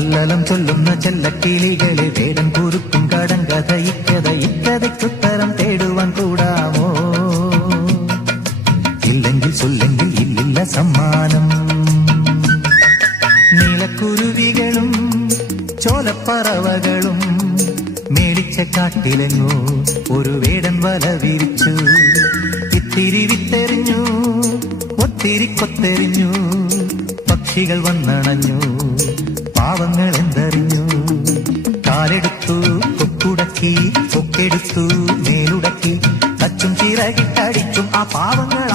കല്ലലം ചൊല്ലുന്ന ചെല്ലക്കിളികളെ വേടൻ കുറുക്കും കടങ്കഥ ഇക്കഥയ്ക്കുത്തരം തേടുവാൻ കൂടാമോ? ഇല്ലെങ്കിൽ ചൊല്ലെങ്കിൽ ഇല്ലില്ല സമ്മാനം. നീലക്കുരുവികളും ചോലപ്പറവകളും മേടിച്ച കാട്ടിലെങ്ങോ ഒരു വേടൻ വല വിരിച്ചു. ഇത്തിരി വിത്തെറിഞ്ഞു, ഒത്തിരി കൊത്തെറിഞ്ഞു, പക്ഷികൾ വന്നണഞ്ഞു, പാവങ്ങൾ എന്തറിഞ്ഞു. കാലെടുത്തു കൊക്കുടക്കി, കൊക്കെടുത്തു മേലുടക്കി, തച്ചും ചിറകിട്ടടിച്ചും ആ പാവങ്ങൾ